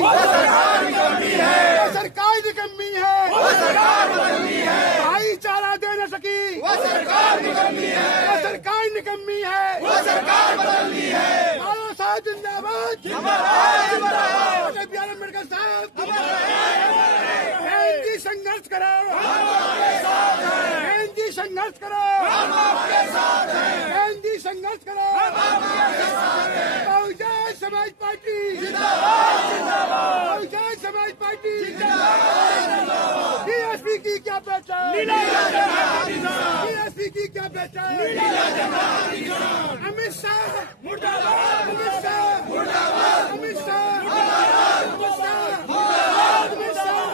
वो सरकार निकम्मी है, वो सरकार निकम्मी है, वो सरकार बदलनी है, भाईचारा दे न सकी वो सरकार निकम्मी है, वो सरकार निकम्मी है, वो सरकार बदलनी है। बाबा साहब जिंदाबाद, जिंदाबाद जिंदाबाद, डॉक्टर बी आर अम्बेडकर साहब जी संघर्ष करो, हम आपके साथ हैं, जी संघर्ष करो, हम आपके साथ हैं, जी संघर्ष करो, हम आपके साथ हैं। बहुजन समाज पार्टी जिंदाबाद जिंदाबाद, बहुजन समाज पार्टी जिंदाबाद जिंदाबाद। बीएसपी की क्या पहचान, बीएसपी की क्या पहचान, अमित शाह मुर्दाबाद, अमित शाह मुर्दाबाद, अमित शाह मुर्दाबाद, अमित शाह मुर्दाबाद, अमित शाह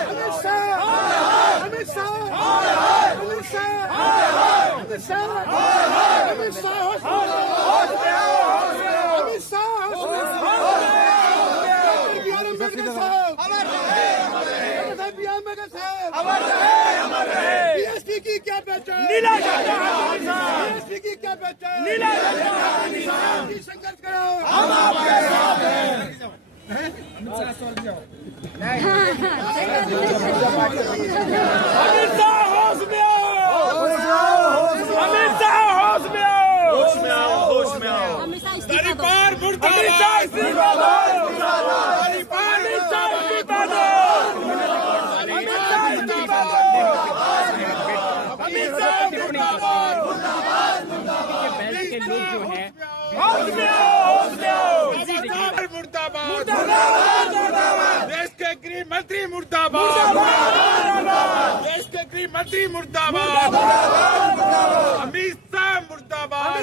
अमित शाह अमित शाह अमित शाह अमित शाह अमित शाह अमित शाह बी आर अम्बेडकर साहब बी आर अम्बेडकर साहब बीएसपी की क्या पहचान, बीएसपी की क्या पहचान, संघर्ष करो, हम आपके साथ हैं। अमित शाह होश में आओ, अमित शाह होश में आओ, होश में आओ, होश में आओ। परिवार मुर्दाबाद, जिंदाबाद, परिवार जिंदाबाद, अमित शाह जिंदाबाद, अमित शाह जिंदाबाद, पहले के लोग जो है होश में आओ, होश में आओ। मुर्दाबाद, मुर्दाबाद, देश के गृह मंत्री मुर्दाबाद, देश के गृह मंत्री मुर्दाबाद, अमित शाह मुर्दाबाद,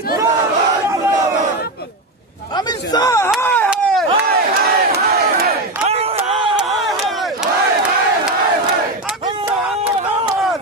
अमित शाह हाय हाय हाय हाय हाय, अमित शाह हाय हाय हाय हाय, अमित शाह मुर्दाबाद,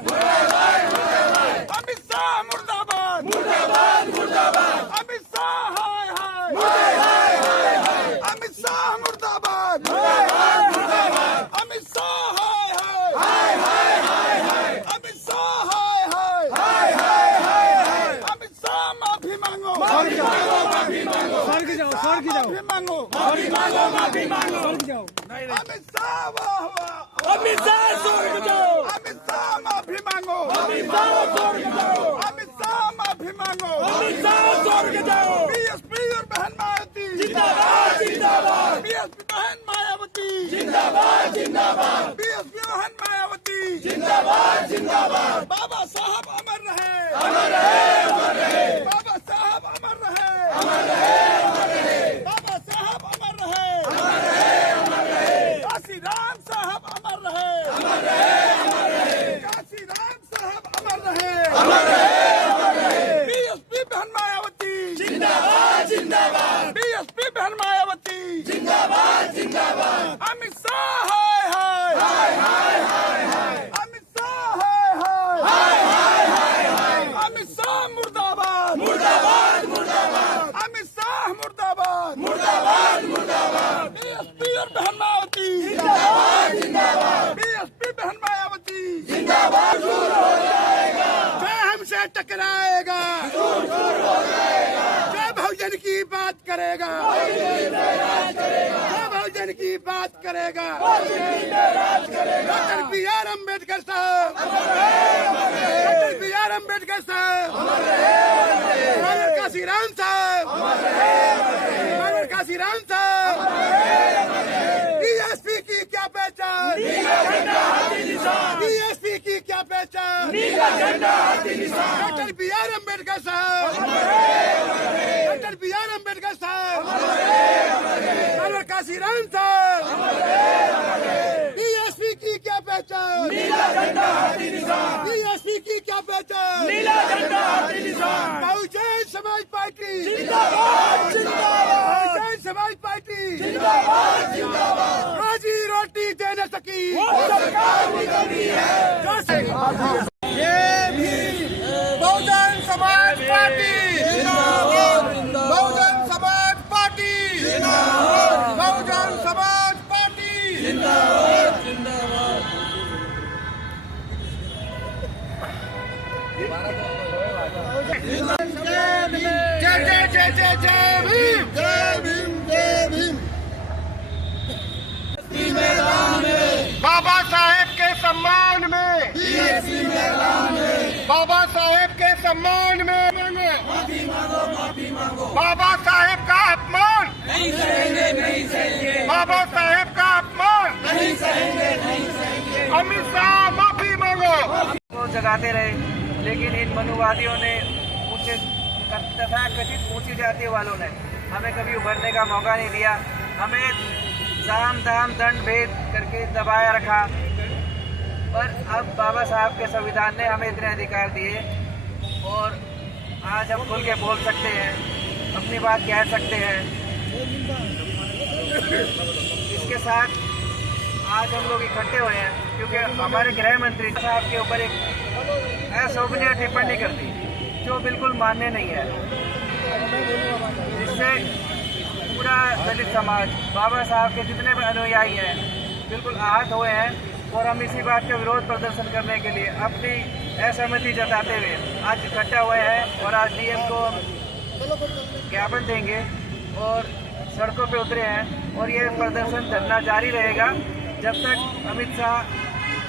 अमित शाह मुर्दाबाद, मुर्दाबाद मुर्दाबाद, अमित शाह हाय हाय हाय हाय हाय, अमित शाह मुर्दाबाद, मुर्दाबाद मुर्दाबाद, अमित शाह हाय हाय हाय हाय हाय, अमित शाह हाय हाय हाय हाय हाय, अमित शाह माफी मांगो, माफी मांगो, माफी मांगो, स्वर्ग जाओ, स्वर्ग जाओ, माफी मांगो, माफी मांगो, माफी मांगो, स्वर्ग जाओ। अमित शाह वाह वाह, अमित शाह स्वर्ग जाओ, अमित शाह माफी मांगो, अमित शाह स्वर्ग जाओ, अमित शाह माफी मांगो, अमित शाह स्वर्ग जाओ। बीएसपी और बहन मायावती जिंदाबाद जिंदाबाद, बीएसपी बहन मायावती जिंदाबाद जिंदाबाद, बीएसपी बहन मायावती जिंदाबाद जिंदाबाद। बाबा साहब अमर रहे, अमर रहे, अमर रहे, बाबा साहब अमर रहे, अमर रहे, अमर रहे, बाबा साहब अमर रहे, अमर रहे, अमर रहे, काशी राम साहब अमर रहे, अमर रहे, अमर रहे, काशी राम साहब अमर रहे, अमर रहे, अमर रहे। बीएसपी बहन मायावती जिंदाबाद जिंदाबाद, बीएसपी बहन मायावती जिंदाबाद जिंदाबाद, अमित शाह हाय हाय हाय हाय हाय, अमित शाह हाय हाय हाय हाय हाय, अमित शाह मुर्दाबाद, मुर्दाबाद मुर्दाबाद, अमित शाह मुर्दाबाद, मुर्दाबाद मुर्दाबाद, बीएसपी और बहन मायावती जिंदाबाद जिंदाबाद, बीएसपी बहन मायावती जिंदाबाद। दूर हो जाएगा जो हमसे टकराएगा, दूर दूर हो जाएगा जो बहुजन की बात करेगा, जो बहुजन की बात करेगा, डॉक्टर बी आर अम्बेडकर साहब, डॉक्टर बी आर अम्बेडकर साहब, डॉक्टर काशीराम साहब, डॉक्टर काशीराम साहब। बीएसपी की क्या पहचान, बीएसपी की क्या पहचान, डॉक्टर बी आर अम्बेडकर साहब, डॉक्टर बी आर अम्बेडकर साहब, डॉक्टर काशीराम साहब। बीएसपी की क्या पहचान, बीएसपी की क्या पहचान, बहुजन समाज पार्टी जिंदाबाद जिंदाबाद, बहुजन समाज पार्टी जिंदाबाद जिंदाबाद। रोजी रोटी दे न सकी वो सरकार निकम्मी है। ये भी बहुजन समाज पार्टी जिंदाबाद, बहुजन समाज पार्टी जिंदाबाद, बहुजन समाज पार्टी जिंदाबाद जिंदाबाद। जय जय जय जय जय भीम, जय भीम जय भीम। बाबा साहेब के सम्मान में, बाबा साहेब के सम्मान में बाबा साहेब का अपमान नहीं सहेंगे, नहीं सहेंगे। बाबा साहेब का अपमान नहीं सहेंगे, नहीं सहेंगे। अमित शाह माफी मांगो। वो जगाते रहे, लेकिन इन मनुवादियों ने तथा कथित ऊंची जाति वालों ने हमें कभी उभरने का मौका नहीं दिया। हमें साम दाम दंड भेद करके दबाया रखा। पर अब बाबा साहब के संविधान ने हमें इतने अधिकार दिए और आज हम खुल के बोल सकते हैं, अपनी बात कह सकते हैं। इसके साथ आज हम लोग इकट्ठे हुए हैं क्योंकि हमारे गृह मंत्री साहब के ऊपर एक अशोभनीय टिप्पणी कर दी जो बिल्कुल मान्य नहीं है, जिससे पूरा दलित समाज, बाबा साहब के जितने भी अनुयायी हैं, बिल्कुल आहत हुए हैं। और हम इसी बात का विरोध प्रदर्शन करने के लिए अपनी असहमति जताते हुए आज इकट्ठा हुए हैं और आज डीएम को ज्ञापन देंगे और सड़कों पे उतरे हैं। और ये प्रदर्शन धरना जारी रहेगा जब तक अमित शाह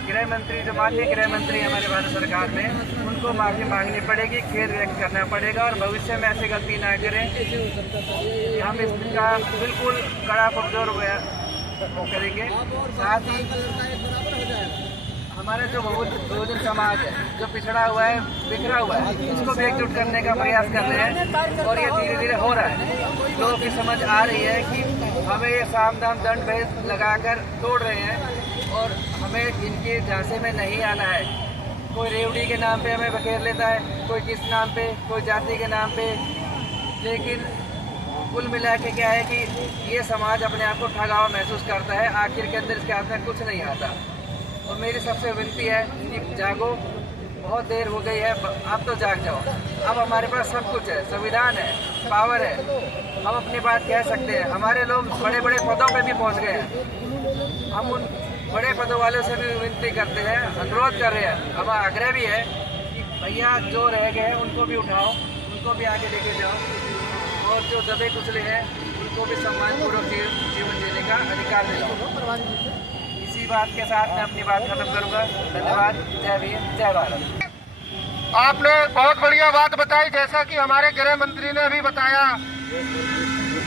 गृह मंत्री, जो माननीय गृह मंत्री हमारे भारत सरकार में, उनको माफी मांगनी पड़ेगी, खेद व्यक्त करना पड़ेगा और भविष्य में ऐसी गलती ना करें। हम इसका बिल्कुल कड़ा पुरजोर करेंगे। साथ ही हमारा जो बहुजन समाज है, जो पिछड़ा हुआ है, बिखरा हुआ है, उसको भी एकजुट करने का प्रयास कर रहे हैं और ये धीरे धीरे हो रहा है। लोगों की समझ आ रही है कि हमें ये साम दाम दंड भेद लगाकर तोड़ रहे हैं और हमें इनके झांसे में नहीं आना है। कोई रेवड़ी के नाम पे हमें बखेर लेता है, कोई किस नाम पे, कोई जाति के नाम पे, लेकिन कुल मिला के क्या है कि ये समाज अपने आप को ठगा हुआ महसूस करता है। आखिर के अंदर इसके हाथ में कुछ नहीं आता। और मेरी सबसे विनती है कि जागो, बहुत देर हो गई है, अब तो जाग जाओ। अब हमारे पास सब कुछ है, संविधान है, पावर है, हम अपनी बात कह सकते हैं। हमारे लोग बड़े बड़े पदों पे भी पहुंच गए हैं। हम उन बड़े पदों वालों से भी विनती करते हैं, अनुरोध कर रहे हैं, हमारा आग्रह भी है कि भैया जो रह गए हैं उनको भी उठाओ, उनको भी आगे लेके जाओ और जो दबे कुचले हैं उनको भी सम्मानपूर्वक जीवन जीने का अधिकार दिलाओ। इसी बात के साथ मैं अपनी बात खत्म करूंगा। धन्यवाद। जय भीम, जय भारत। आपने बहुत बढ़िया बात बताई, जैसा कि हमारे गृह मंत्री ने अभी बताया।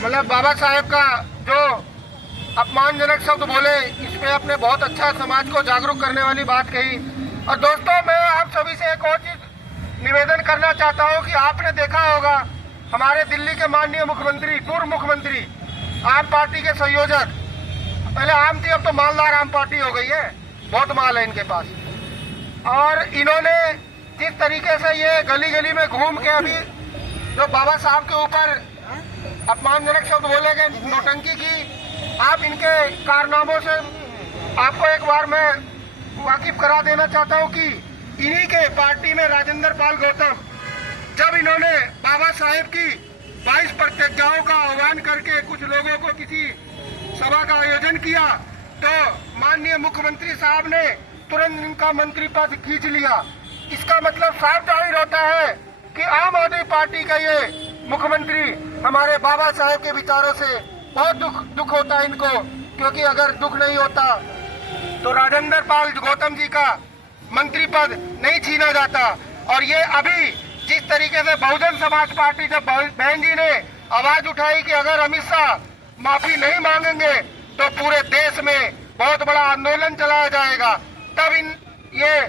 मतलब बाबा साहेब का जो अपमानजनक शब्द बोले, इस पे आपने बहुत अच्छा समाज को जागरूक करने वाली बात कही। और दोस्तों, मैं आप सभी से एक और चीज निवेदन करना चाहता हूं कि आपने देखा होगा हमारे दिल्ली के माननीय मुख्यमंत्री, पूर्व मुख्यमंत्री, आम पार्टी के संयोजक, पहले आम थी अब तो मालदार आम पार्टी हो गई है, बहुत माल है इनके पास। और इन्होंने जिस तरीके से ये गली गली में घूम के अभी जो बाबा साहब के ऊपर अपमानजनक शब्द बोले गए, नौटंकी की, आप इनके कारनामों से आपको एक बार मैं वाकिफ करा देना चाहता हूं कि इन्हीं के पार्टी में राजेंद्र पाल गौतम, जब इन्होंने बाबा साहेब की 22 प्रतिज्ञाओं का आह्वान करके कुछ लोगों को किसी सभा का आयोजन किया, तो माननीय मुख्यमंत्री साहब ने तुरंत इनका मंत्री पद खींच लिया। इसका मतलब साफ जाहिर होता है कि आम आदमी पार्टी का ये मुख्यमंत्री हमारे बाबा साहेब के विचारों से बहुत दुख होता है इनको, क्योंकि अगर दुख नहीं होता तो राजेंद्र पाल गौतम जी का मंत्री पद नहीं छीना जाता। और ये अभी जिस तरीके से बहुजन समाज पार्टी, जब बहन जी ने आवाज उठाई कि अगर अमित शाह माफी नहीं मांगेंगे तो पूरे देश में बहुत बड़ा आंदोलन चलाया जाएगा, तब ये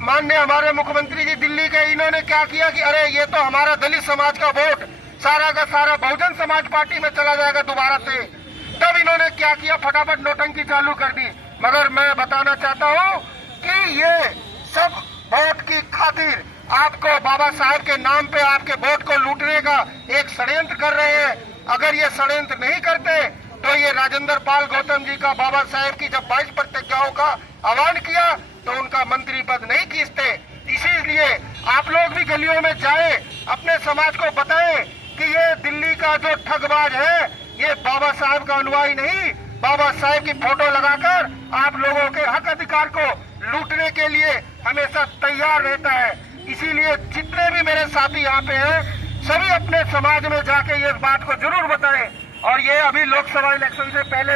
माननीय हमारे मुख्यमंत्री जी दिल्ली के, इन्होंने क्या किया कि अरे ये तो हमारा दलित समाज का वोट सारा का सारा बहुजन समाज पार्टी में चला जाएगा दोबारा से। तब इन्होंने क्या किया, फटाफट नौटंकी चालू कर दी। मगर मैं बताना चाहता हूं कि ये सब वोट की खातिर आपको बाबा साहब के नाम पे आपके वोट को लूटने का एक षड्यंत्र कर रहे हैं। अगर ये षड्यंत्र नहीं करते तो ये राजेंद्र पाल गौतम जी का बाबा साहेब की जब 22 प्रतिज्ञाओं का आह्वान किया तो उनका मंत्री पद नहीं खींचते। इसीलिए आप लोग भी गलियों में जाए, अपने समाज को बताएं कि ये दिल्ली का जो ठगबाज है ये बाबा साहब का अनुयायी नहीं, बाबा साहेब की फोटो लगाकर आप लोगों के हक अधिकार को लूटने के लिए हमेशा तैयार रहता है। इसीलिए जितने भी मेरे साथी यहाँ पे हैं, सभी अपने समाज में जाके ये बात को जरूर बताएं। और ये अभी लोकसभा इलेक्शन से पहले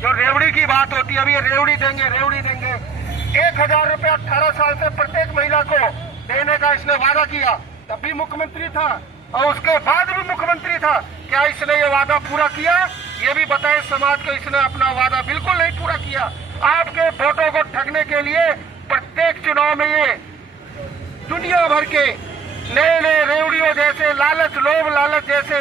जो रेवड़ी की बात होती है, अभी ये रेवड़ी देंगे 1000 रुपया 18 साल से प्रत्येक महिला को देने का इसने वादा किया, तब भी मुख्यमंत्री था और उसके बाद भी मुख्यमंत्री था। क्या इसने ये वादा पूरा किया? ये भी बताएं समाज को। इसने अपना वादा बिल्कुल नहीं पूरा किया। आपके वोटों को ठगने के लिए प्रत्येक चुनाव में ये दुनिया भर के नए नए रेवड़ियों जैसे लालच, लोभ लालच जैसे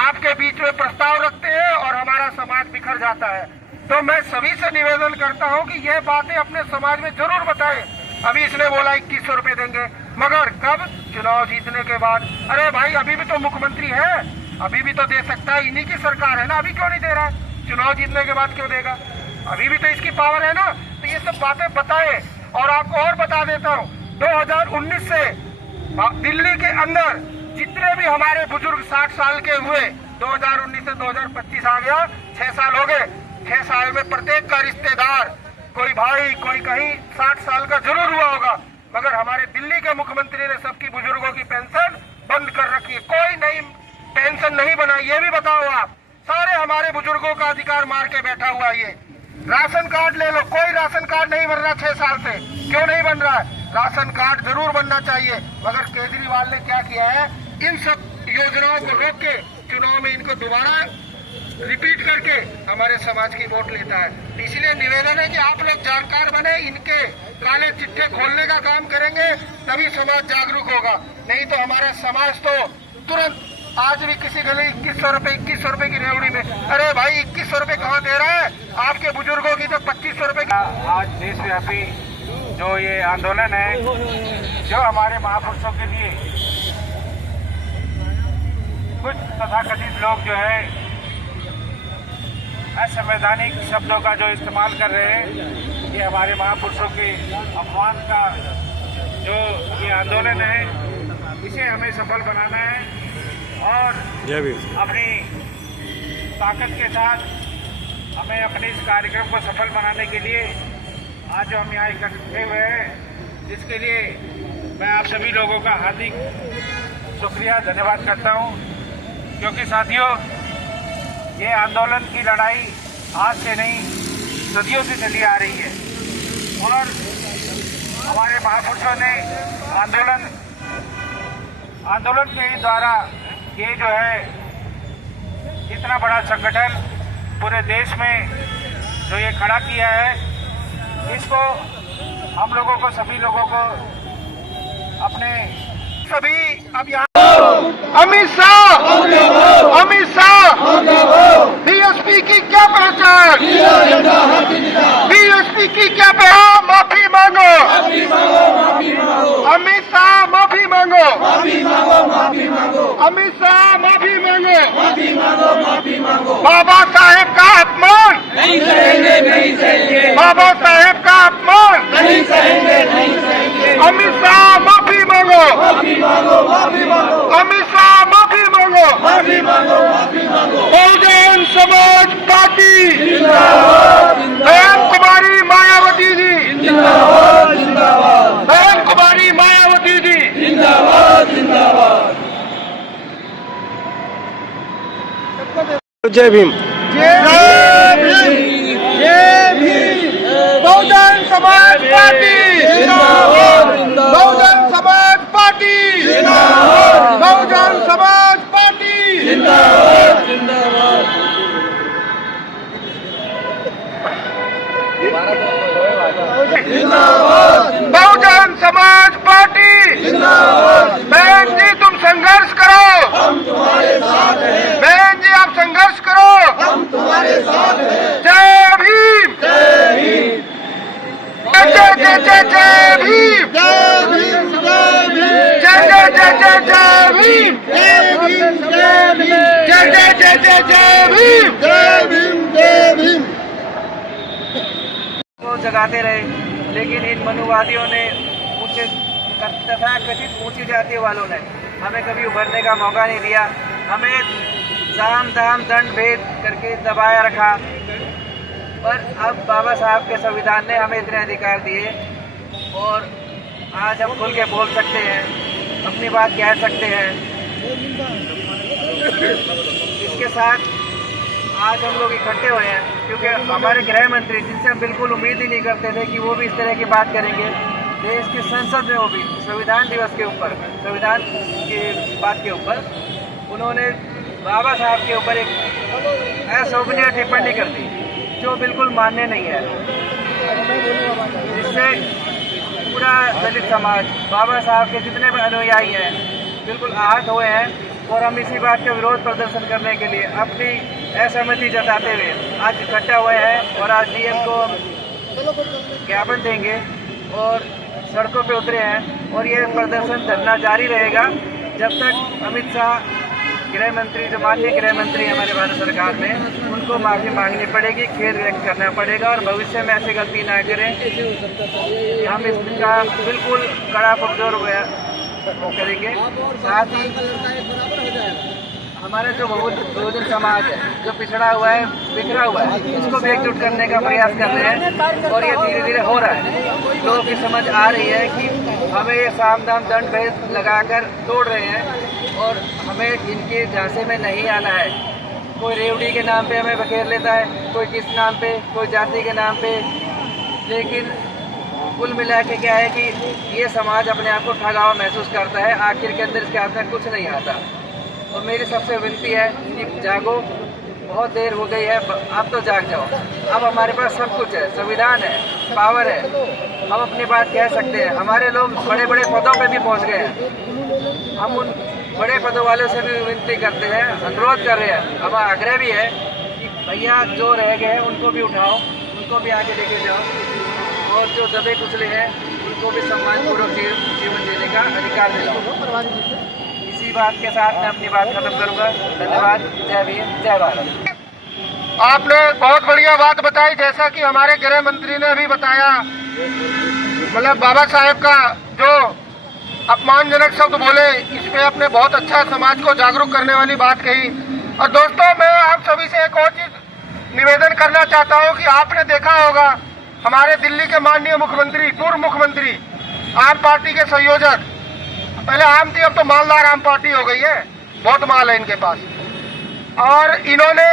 आपके बीच में प्रस्ताव रखते हैं और हमारा समाज बिखर जाता है। तो मैं सभी से निवेदन करता हूं कि यह बातें अपने समाज में जरूर बताएं। अभी इसने बोला 2100 रुपए देंगे, मगर कब? चुनाव जीतने के बाद। अरे भाई, अभी भी तो मुख्यमंत्री है, अभी भी तो दे सकता है, इन्हीं की सरकार है ना, अभी क्यों नहीं दे रहा है? चुनाव जीतने के बाद क्यों देगा? अभी भी तो इसकी पावर है ना। तो ये सब बातें बताए। और आपको और बता देता हूँ, 2019 से दिल्ली के अंदर जितने भी हमारे बुजुर्ग 60 साल के हुए, 2019 से 2025 आ गया, 6 साल हो गए। 6 साल में प्रत्येक का रिश्तेदार, कोई भाई कोई कहीं 60 साल का जरूर हुआ होगा, मगर हमारे दिल्ली के मुख्यमंत्री ने सबकी बुजुर्गों की पेंशन बंद कर रखी है। कोई नई पेंशन नहीं बनाई। ये भी बताओ आप, सारे हमारे बुजुर्गों का अधिकार मार के बैठा हुआ ये। राशन कार्ड ले लो, कोई राशन कार्ड नहीं बन रहा 6 साल से। क्यों नहीं बन रहा है? राशन कार्ड जरूर बनना चाहिए। मगर केजरीवाल ने क्या किया है, इन सब योजनाओं को रोक के चुनाव में इनको दोबारा रिपीट करके हमारे समाज की वोट लेता है। इसलिए निवेदन है कि आप लोग जानकार बने, इनके काले चिट्ठे खोलने का काम करेंगे, तभी समाज जागरूक होगा। नहीं तो हमारा समाज तो तुरंत आज भी किसी गली 2100 रुपए की रेवड़ी में, अरे भाई 2100 रुपए कहाँ दे रहा है? आपके बुजुर्गों की तो 2500 रुपए की। आज देशव्यापी जो ये आंदोलन है, जो हमारे महापुरुषों के लिए कुछ तथाकथित लोग जो है असंवैधानिक शब्दों का जो इस्तेमाल कर रहे हैं, ये हमारे महापुरुषों के अपमान का जो ये आंदोलन है, इसे हमें सफल बनाना है और अपनी ताकत के साथ हमें अपने इस कार्यक्रम को सफल बनाने के लिए आज जो हम यहाँ इकट्ठे हुए हैं, जिसके लिए मैं आप सभी लोगों का हार्दिक शुक्रिया धन्यवाद करता हूँ। क्योंकि साथियों, ये आंदोलन की लड़ाई आज से नहीं, सदियों से चली आ रही है और हमारे महापुरुषों ने आंदोलन के द्वारा ये जो है इतना बड़ा संगठन पूरे देश में जो ये खड़ा किया है, इसको हम लोगों को, सभी लोगों को अपने सभी अब यहाँ अमित शाह बीएसपी की क्या पहचान? बीएसपी की क्या पहचान? माफी मांगो अमित शाह, माफी मांगो अमित शाह, माफी मांगो। बाबा साहेब का अपमान नहीं सहेंगे, बाबा साहेब का अपमान नहीं सहेंगे। अमित शाह माफी मांगो, अमित शाह माफी मांगो। बहुजन समाज पार्टी बहन कुमारी मायावती जी, बहन कुमारी मायावती जी जय भीम। जय भीम, जय भीम। बहुजन समाज पार्टी जिंदाबाद, बहुजन समाज पार्टी जिंदाबाद, बहुजन समाज पार्टी जिंदाबाद, जिंदाबाद। बहुजन समाज पार्टी जिंदाबाद। बहन जी, तुम संघर्ष करो, हम तुम्हारे साथ हैं। बहन जी, आप संघर्ष करो, हम तुम्हारे साथ हैं। जय भीम, जय भीम, जय जय जय जय भीम, जय भीम, जय जय जय जय जय भीम, जय भीम, जय भीम, जय जय जय जय जय भीम, जय भीम, जय भीम। को जगाते रहे, लेकिन इन मनुवादियों ने, तथा कथित ऊंची जाति वालों ने हमें कभी उभरने का मौका नहीं दिया। हमें साम दाम दंड भेद करके दबाया रखा। पर अब बाबा साहब के संविधान ने हमें इतने अधिकार दिए और आज हम खुल के बोल सकते हैं, अपनी बात कह सकते हैं। इसके साथ आज हम लोग इकट्ठे हुए हैं क्योंकि हमारे गृह मंत्री, जिनसे हम बिल्कुल उम्मीद ही नहीं करते थे कि वो भी इस तरह की बात करेंगे, देश की संसद में वो भी संविधान दिवस के ऊपर, संविधान की बात के ऊपर उन्होंने बाबा साहब के ऊपर एक अशोभनीय टिप्पणी कर दी जो बिल्कुल मान्य नहीं है, जिससे पूरा दलित समाज, बाबा साहब के जितने भी अनुयायी हैं बिल्कुल आहत हुए हैं। और हम इसी बात का विरोध प्रदर्शन करने के लिए अपनी असहमति जताते हुए आज इकट्ठा हुए हैं और आज डीएम को ज्ञापन देंगे और सड़कों पे उतरे हैं। और ये प्रदर्शन धरना जारी रहेगा जब तक अमित शाह गृह मंत्री, जो माननीय गृह मंत्री हमारे भारत सरकार में, उनको माफी मांगनी पड़ेगी, खेद व्यक्त करना पड़ेगा और भविष्य में ऐसी गलती ना करें। हम इसका बिल्कुल कड़ा पुरजोर करेंगे। साथ ही हमारा जो बहुजन समाज है, जो पिछड़ा हुआ है, बिखरा हुआ है, उसको भी एकजुट करने का प्रयास कर रहे हैं और ये धीरे धीरे हो रहा है। लोगों की समझ आ रही है कि हमें ये साम दाम दंड भेद लगाकर तोड़ रहे हैं और हमें इनके झांसे में नहीं आना है। कोई रेवड़ी के नाम पे हमें बखेर लेता है, कोई किस नाम पे, कोई जाति के नाम पे, लेकिन कुल मिला के क्या है कि ये समाज अपने आप को ठगा हुआ महसूस करता है। आखिर के अंदर इसके हाथ में कुछ नहीं आता। और मेरी सबसे विनती है कि जागो, बहुत देर हो गई है, अब तो जाग जाओ। अब हमारे पास सब कुछ है, संविधान है, पावर है, हम अपनी बात कह सकते हैं। हमारे लोग बड़े बड़े पदों पे भी पहुंच गए हैं। हम उन बड़े पदों वालों से भी विनती करते हैं, अनुरोध कर रहे हैं, अब आग्रह भी है कि भैया जो रह गए हैं उनको भी उठाओ, उनको भी आगे लेके जाओ और जो दबे कुचले हैं उनको भी सम्मानपूर्वक जीवन जीने का अधिकार दिलाओ। इसी बात के साथ मैं अपनी बात खत्म करूंगा। धन्यवाद। जय भीम, जय भारत। आपने बहुत बढ़िया बात बताई, जैसा कि हमारे गृह मंत्री ने अभी बताया, मतलब बाबा साहेब का जो अपमानजनक शब्द बोले, इस पे आपने बहुत अच्छा समाज को जागरूक करने वाली बात कही। और दोस्तों, मैं आप सभी से एक और चीज निवेदन करना चाहता हूं कि आपने देखा होगा हमारे दिल्ली के माननीय मुख्यमंत्री, पूर्व मुख्यमंत्री, आम पार्टी के संयोजक, पहले आम थी, अब तो मालदार आम पार्टी हो गई है, बहुत माल है इनके पास। और इन्होंने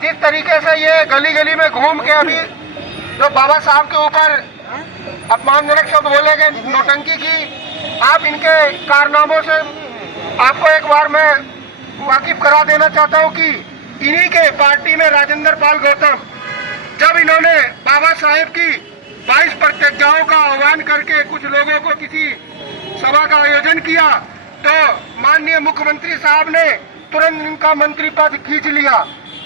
जिस तरीके से ये गली गली में घूम के अभी जो बाबा साहब के ऊपर अपमानजनक शब्द बोले गए, नौटंकी की, आप इनके कारनामों से आपको एक बार मैं वाकिफ करा देना चाहता हूं कि इन्हीं के पार्टी में राजेंद्र पाल गौतम, जब इन्होंने बाबा साहेब की 22 प्रतिज्ञाओं का आह्वान करके कुछ लोगों को किसी सभा का आयोजन किया, तो माननीय मुख्यमंत्री साहब ने तुरंत इनका मंत्री पद खींच लिया।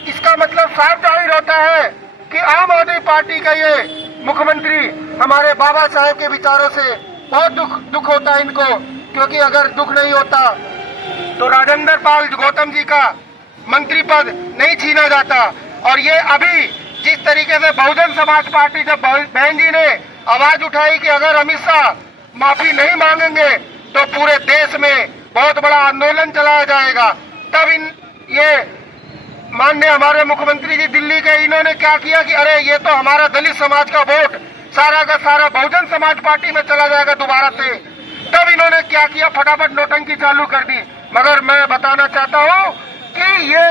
इसका मतलब साफ जाहिर होता है कि आम आदमी पार्टी का ये मुख्यमंत्री हमारे बाबा साहेब के विचारों से बहुत दुख होता है इनको, क्योंकि अगर दुख नहीं होता तो राजेंद्र पाल गौतम जी का मंत्री पद नहीं छीना जाता। और ये अभी जिस तरीके से बहुजन समाज पार्टी, जब बहन जी ने आवाज उठाई कि अगर अमित शाह माफी नहीं मांगेंगे तो पूरे देश में बहुत बड़ा आंदोलन चलाया जाएगा, तब ये माननीय हमारे मुख्यमंत्री जी दिल्ली के, इन्होंने क्या किया कि अरे ये तो हमारा दलित समाज का वोट सारा का सारा बहुजन समाज पार्टी में चला जाएगा दोबारा से। तब इन्होंने क्या किया, फटाफट नौटंकी चालू कर दी। मगर मैं बताना चाहता हूं कि ये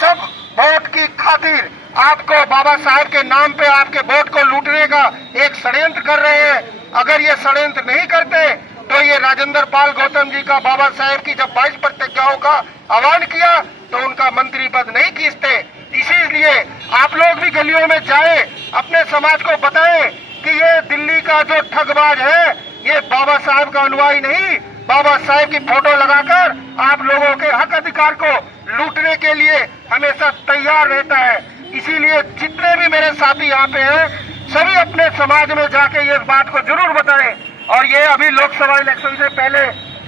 सब वोट की खातिर आपको बाबा साहब के नाम पे आपके वोट को लूटने का एक षड्यंत्र कर रहे हैं। अगर ये षड्यंत्र नहीं करते तो ये राजेंद्र पाल गौतम जी का बाबा साहेब की जब 22 प्रतिज्ञाओं का आह्वान किया तो उनका मंत्री पद नहीं खींचते। इसीलिए आप लोग भी गलियों में जाए, अपने समाज को बताएं कि ये दिल्ली का जो ठगबाज है ये बाबा साहब का अनुयायी नहीं, बाबा साहेब की फोटो लगाकर आप लोगों के हक अधिकार को लूटने के लिए हमेशा तैयार रहता है। इसीलिए जितने भी मेरे साथी यहाँ पे हैं, सभी अपने समाज में जाके ये बात को जरूर बताएं। और ये अभी लोकसभा इलेक्शन से पहले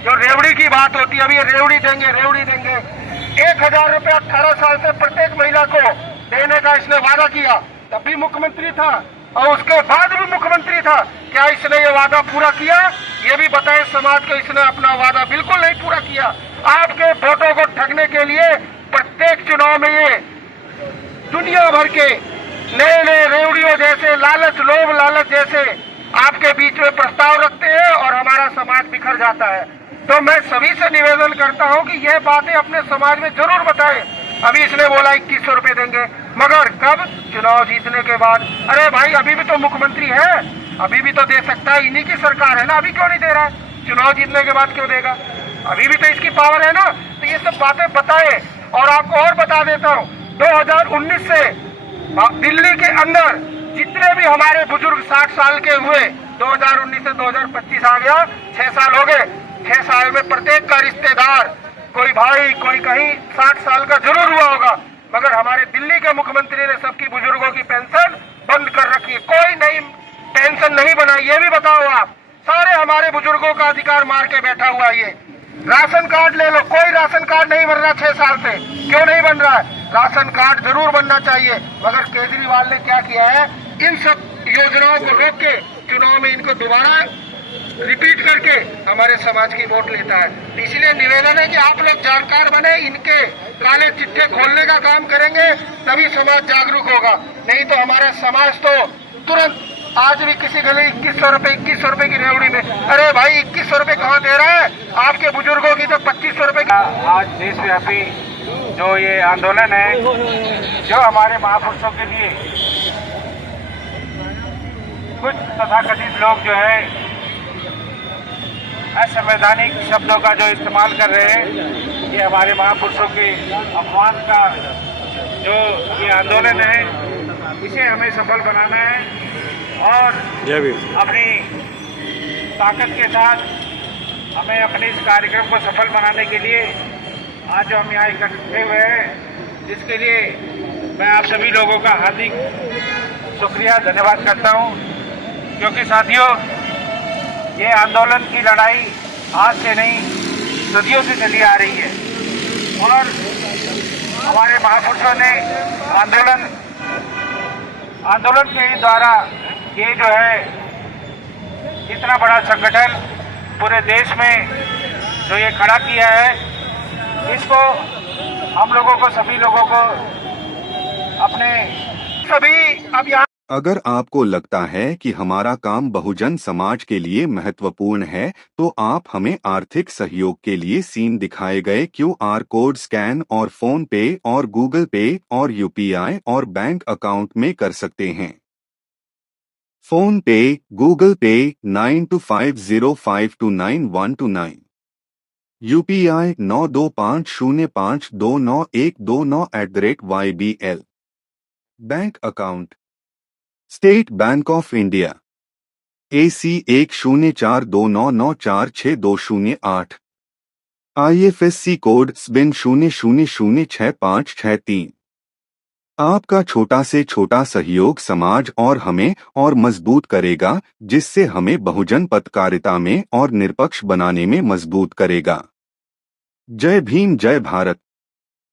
जो रेवड़ी की बात होती है, अभी ये रेवड़ी देंगे 1000 रुपया 18 साल से प्रत्येक महिला को देने का इसने वादा किया, तब भी मुख्यमंत्री था और उसके बाद भी मुख्यमंत्री था। क्या इसने ये वादा पूरा किया? ये भी बताएं समाज को, इसने अपना वादा बिल्कुल नहीं पूरा किया। आपके वोटों को ठगने के लिए प्रत्येक चुनाव में ये दुनिया भर के नए नए रेवड़ियों जैसे लालच, लोभ लालच जैसे आपके बीच में प्रस्ताव रखते हैं और हमारा समाज बिखर जाता है। तो मैं सभी से निवेदन करता हूं कि यह बातें अपने समाज में जरूर बताएं। अभी इसने बोला 2100 रुपए देंगे, मगर कब? चुनाव जीतने के बाद। अरे भाई अभी भी तो मुख्यमंत्री है, अभी भी तो दे सकता है, इन्हीं की सरकार है ना, अभी क्यों नहीं दे रहा है? चुनाव जीतने के बाद क्यों देगा? अभी भी तो इसकी पावर है ना। तो ये सब बातें बताए। और आपको और बता देता हूँ, 2019 से दिल्ली के अंदर जितने भी हमारे बुजुर्ग 60 साल के हुए, 2019 से 2025 आ गया, 6 साल हो गए। 6 साल में प्रत्येक का रिश्तेदार, कोई भाई कोई कहीं 60 साल का जरूर हुआ होगा, मगर हमारे दिल्ली के मुख्यमंत्री ने सबकी बुजुर्गों की पेंशन बंद कर रखी है। कोई नई पेंशन नहीं बनाई, ये भी बताओ आप। सारे हमारे बुजुर्गों का अधिकार मार के बैठा हुआ है। ये राशन कार्ड ले लो, कोई राशन कार्ड नहीं बन रहा 6 साल से। क्यों नहीं बन रहा है? राशन कार्ड जरूर बनना चाहिए। मगर केजरीवाल ने क्या किया है, इन सब योजनाओं को रोक के चुनाव में इनको दोबारा रिपीट करके हमारे समाज की वोट लेता है। इसलिए निवेदन है कि आप लोग जानकार बने, इनके काले चिट्ठे खोलने का काम करेंगे, तभी समाज जागरूक होगा। नहीं तो हमारा समाज तो तुरंत, आज भी किसी गली 2100 रुपए की रेवड़ी में, अरे भाई 2100 रुपए कहाँ दे रहा है? आपके बुजुर्गों की तो 2500 रुपए की। आज देशव्यापी जो ये आंदोलन है, जो हमारे महापुरुषों के लिए कुछ तथाकथित लोग जो है असंवैधानिक शब्दों का जो इस्तेमाल कर रहे हैं, ये हमारे महापुरुषों के अपमान का जो ये आंदोलन है, इसे हमें सफल बनाना है। और अपनी ताकत के साथ हमें अपने इस कार्यक्रम को सफल बनाने के लिए आज जो हम यहाँ इकट्ठे हुए हैं, जिसके लिए मैं आप सभी लोगों का हार्दिक शुक्रिया धन्यवाद करता हूँ। क्योंकि साथियों, ये आंदोलन की लड़ाई आज से नहीं, सदियों से चली आ रही है। और हमारे महापुरुषों ने आंदोलन के द्वारा ये जो है इतना बड़ा संगठन पूरे देश में जो ये खड़ा किया है, इसको हम लोगों को, सभी लोगों को अपने सभी अब यहाँ। अगर आपको लगता है कि हमारा काम बहुजन समाज के लिए महत्वपूर्ण है, तो आप हमें आर्थिक सहयोग के लिए सीन दिखाए गए QR कोड स्कैन और फोन पे और गूगल पे और UPI और बैंक अकाउंट में कर सकते हैं। फोन पे, गूगल पे 9250529129, UPI 9250529129 bank account state bank of India AC 104299462008, IFSC code SBIN 00066563। आपका छोटा से छोटा सहयोग समाज और हमें और मजबूत करेगा, जिससे हमें बहुजन पत्रकारिता में और निष्पक्ष बनाने में मजबूत करेगा। जय भीम, जय भारत।